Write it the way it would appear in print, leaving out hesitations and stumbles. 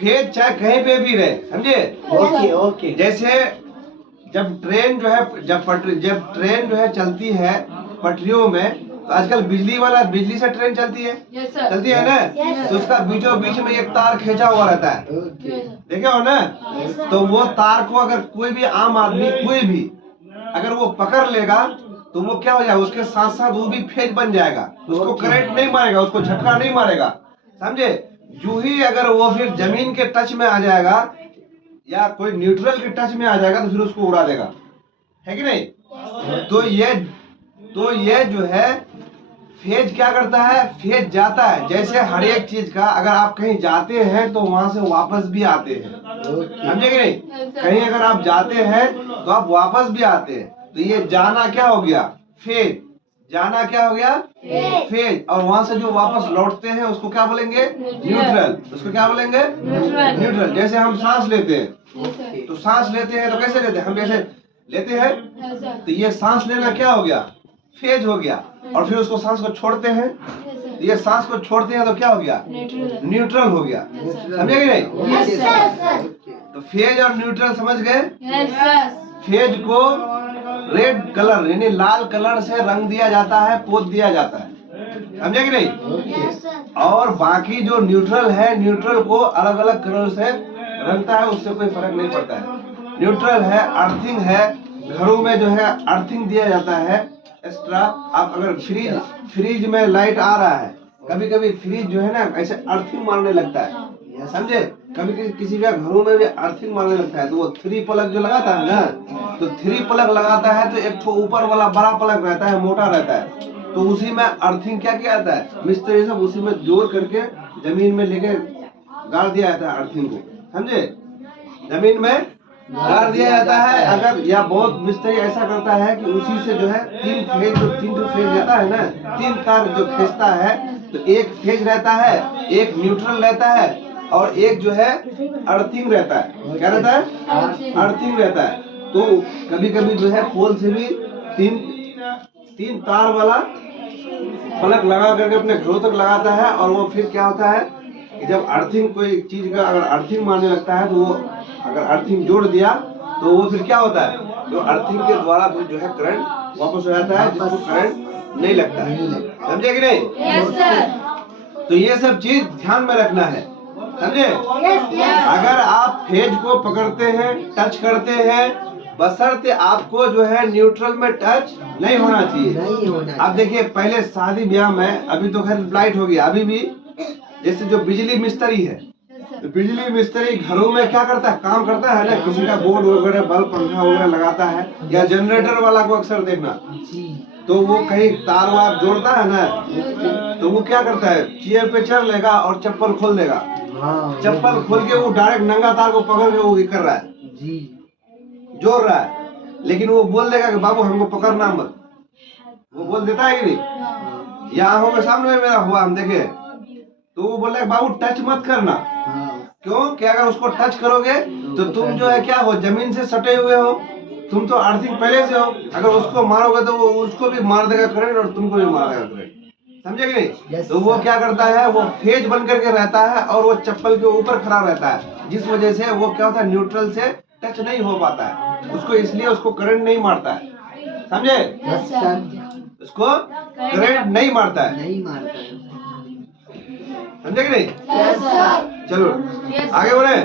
Phase चाहे कहीं पे भी रहे, समझे? Okay okay. जैसे जब ट्रेन जो है जब ट्रेन जो है चलती है पटरियों में, तो आजकल बिजली से ट्रेन चलती है, चलती है ना? तो उसका बीचों बीच में एक तार खींचा हुआ रहता है, देखे हो ना? तो वो तार को अगर कोई भी आम आदमी कोई भी अगर वो पकड़ लेगा तो वो क्या हो जाएगा, उसके साथ साथ वो भी फेज बन जाएगा, उसको करंट नहीं मारेगा, उसको झटका नहीं मारेगा, समझे? जो ही अगर वो फिर जमीन के टच में आ जाएगा या कोई न्यूट्रल के टच में आ जाएगा तो फिर उसको उड़ा देगा, है कि नहीं? तो ये जो है फेज क्या करता है, फेज जाता है। जैसे हर एक चीज का अगर आप कहीं जाते हैं तो वहां से वापस भी आते हैं, समझे कि नहीं? कहीं अगर आप जाते हैं तो आप वापस भी आते हैं, तो ये जाना क्या हो गया, फेज। जाना क्या हो गया, फेज। और वहां से जो वापस लौटते हैं उसको क्या बोलेंगे, न्यूट्रल। उसको क्या बोलेंगे, न्यूट्रल। जैसे हम सांस लेते हैं तो सांस लेते हैं तो कैसे लेते हैं, हम कैसे लेते हैं, तो ये सांस लेना क्या हो गया, फेज हो गया। और फिर उसको सांस को छोड़ते हैं, ये सांस को छोड़ते हैं तो क्या हो गया, न्यूट्रल हो गया, समझे कि नहीं? तो फेज और न्यूट्रल समझ गए? फेज को रेड कलर यानी लाल कलर से रंग दिया जाता है, पोत दिया जाता है, समझे कि नहीं? और बाकी जो न्यूट्रल है, न्यूट्रल को अलग अलग कलर से रंगता है, उससे कोई फर्क नहीं पड़ता है। न्यूट्रल है, अर्थिंग है, घरों में जो है अर्थिंग दिया जाता है एक्स्ट्रा। आप अगर फ्रिज में लाइट आ रहा है, कभी कभी फ्रिज जो है ना ऐसे अर्थिंग मारने लगता है, समझे? कभी किसी का घरों में भी अर्थिंग मारने लगता है, तो वो 3 प्लग जो लगाता है ना, तो 3 प्लग लगाता है तो एक तो ऊपर वाला बड़ा प्लग रहता है, मोटा रहता है, तो उसी में अर्थिंग क्या किया जाता है, मिस्त्री सब उसी में जोड़ करके जमीन में लेके गाड़ दिया जाता है अर्थिंग को, समझे? जमीन में गाड़ दिया जाता है। अगर या बहुत मिस्त्री ऐसा करता है कि उसी से जो है 3 फेज रहता है ना, 3 तार जो खींचता है, तो एक फेज रहता है, एक न्यूट्रल रहता है और एक जो है अर्थिंग रहता है। क्या रहता है, अर्थिंग रहता है। तो कभी कभी जो है पोल से भी 3 तार वाला प्लग लगा करके अपने घरों तक लगाता है। और वो फिर क्या होता है कि जब अर्थिंग कोई चीज का अगर अर्थिंग मारने लगता है, तो वो अगर अर्थिंग जोड़ दिया तो वो फिर क्या होता है, तो अर्थिंग के द्वारा फिर जो है करंट वापस हो जाता है, जिसको करंट नहीं लगता है, समझे कि नहीं? तो ये सब चीज ध्यान में रखना है, समझे? अगर आप फेज को पकड़ते हैं, टच करते हैं, बशर्ते आपको जो है न्यूट्रल में टच नहीं होना चाहिए। आप देखिए पहले शादी ब्याह में, अभी तो खैर लाइट हो गया, अभी भी जैसे जो बिजली मिस्त्री है, तो बिजली मिस्त्री घरों में क्या करता है, काम करता है ना, किसी का बोर्ड वगैरह बल्ब पंखा वगैरह लगाता है, या जनरेटर वाला को अक्सर देखना, तो वो कहीं तार वार जोड़ता है ना, तो वो क्या करता है, चेयर पे चढ़ लेगा और चप्पल खोल देगा। चप्पल खोल के वो डायरेक्ट नंगा तार को पकड़ के वो कर रहा है, जोड़ रहा है, लेकिन वो बोल देगा कि बाबू हमको पकड़ना मत, वो बोल देता है कि नहीं? या आंखों के सामने में मेरा हुआ, हम देखे, तो वो बोल रहा है बाबू टच मत करना। क्यों? कि अगर उसको टच करोगे तो तुम जो है क्या हो, जमीन से सटे हुए हो, तुम तो अर्थिंग पहले से हो, अगर उसको मारोगे तो वो उसको भी मार देगा करंट और तुमको भी मार देगा करंट, समझे कि नहीं? तो वो क्या करता है, वो फेज बन करके रहता है और वो चप्पल के ऊपर खड़ा रहता है, जिस वजह से वो क्या होता है, न्यूट्रल से टच नहीं हो पाता है उसको, इसलिए उसको करंट नहीं मारता है, समझे? उसको करंट नहीं मारता है, समझे कि नहीं? चलो आगे बढ़े।